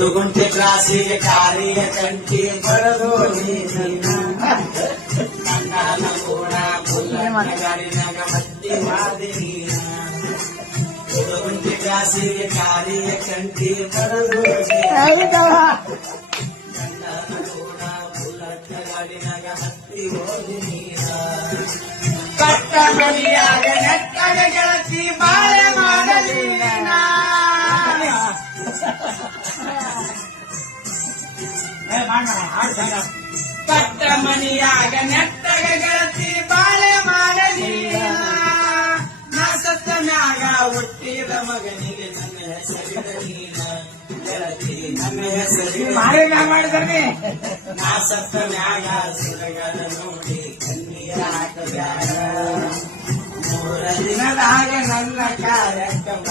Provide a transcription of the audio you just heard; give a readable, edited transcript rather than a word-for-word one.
ಹುಡುಗುಂಟೆ ಕ್ಲಾಸಿಗೆ ಕಾರಿಯ ಕಂಟಿ ಬರದು ಕಣ್ಣಾನ ಕೂಡ ಬುಲ್ಲಟ್ಟ ಗಾಡಿನಾಗ ಮತ್ತಿ ಮಾದಿ ಹುಡುಗುಂಟೆ ಕ್ಲಾಸಿಗೆ ಕಾರಿಯ ಕಂಟಿ ಬರದು ಕಣ್ಣಾನ ಕೂಡ ಬುಲ್ಲಟ್ಟ ಗಾಡಿನಾಗ ಹತ್ತಿ ಹೋದಿ ಕಟ್ಟ ಮನೆಯಾಗ ನೆಟ್ಟಗ ಗೆಳತಿ ಬಾಳೆ ಮಾಡಲಿ ಕಟ್ಟ ಮನೆಯಾಗ ನೆಟ್ಟಗ ಗೆಳತಿ ಬಾಳೆ ಮಾಡಲಿ ನಾ ಸತ್ತ ಮ್ಯಾಗ ಹುಟ್ಟಿದ ಮಗನಿಗೆ ನನ್ನ ಹೆಸರಿದ ನೀನ ಗೆಳತಿ ನನ್ನ ಹೆಸರಿದ ಮಾಡಿದ್ರೆ ನಾ ಸತ್ತ ಮ್ಯಾಗ ಸುರಗನ ನೋಡಿ ಕಣ್ಣೀರ ಹಾಕಬ್ಯಾಡ 3 ದಿನದಾಗ ನನ್ನ ಕಾರ್ಯಕ್ರಮ